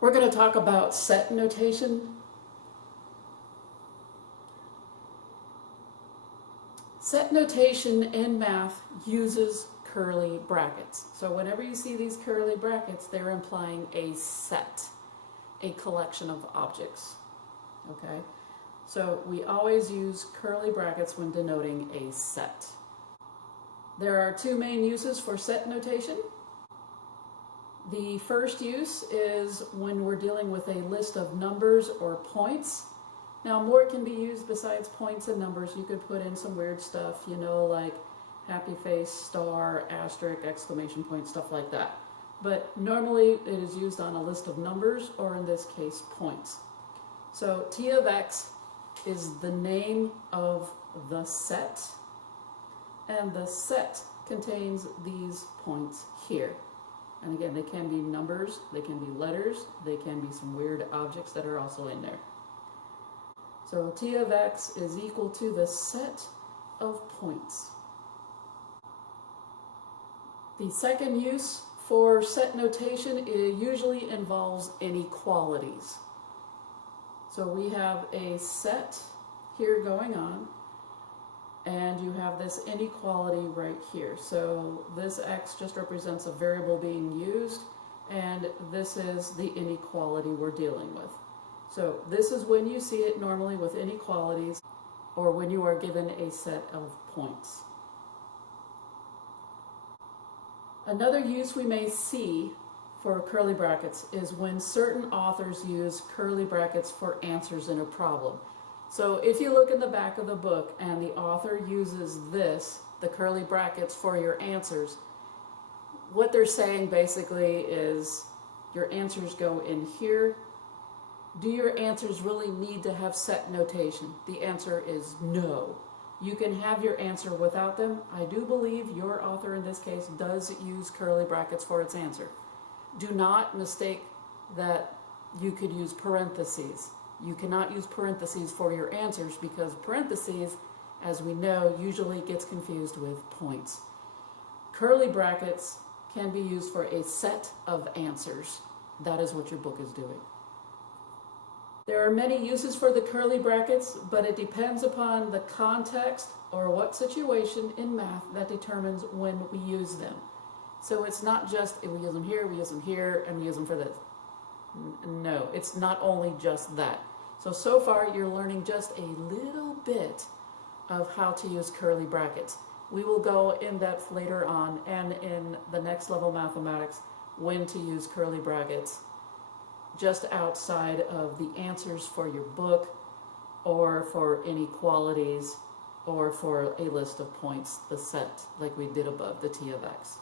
We're going to talk about set notation. Set notation in math uses curly brackets. So whenever you see these curly brackets, they're implying a set, a collection of objects. Okay? So we always use curly brackets when denoting a set. There are two main uses for set notation. The first use is when we're dealing with a list of numbers or points. Now more can be used besides points and numbers. You could put in some weird stuff, you know, like happy face, star, asterisk, exclamation point, stuff like that. But normally it is used on a list of numbers, or in this case, points. So T of X is the name of the set, and the set contains these points here. And again, they can be numbers, they can be letters, they can be some weird objects that are also in there. So T of X is equal to the set of points. The second use for set notation usually involves inequalities. So we have a set here going on, and you have this inequality right here. So this X just represents a variable being used, and this is the inequality we're dealing with. So this is when you see it normally with inequalities, or when you are given a set of points. Another use we may see for curly brackets is when certain authors use curly brackets for answers in a problem. So if you look in the back of the book and the author uses this, the curly brackets, for your answers, what they're saying basically is your answers go in here. Do your answers really need to have set notation? The answer is no. You can have your answer without them. I do believe your author in this case does use curly brackets for its answer. Do not mistake that you could use parentheses. You cannot use parentheses for your answers, because parentheses, as we know, usually gets confused with points. Curly brackets can be used for a set of answers. That is what your book is doing. There are many uses for the curly brackets, but it depends upon the context or what situation in math that determines when we use them. So it's not just if we use them here, we use them here, and we use them for this. No, it's not only just that. So far you're learning just a little bit of how to use curly brackets. We will go in depth later on, and in the next level mathematics, when to use curly brackets, just outside of the answers for your book, or for inequalities, or for a list of points, the set, like we did above, the T of X.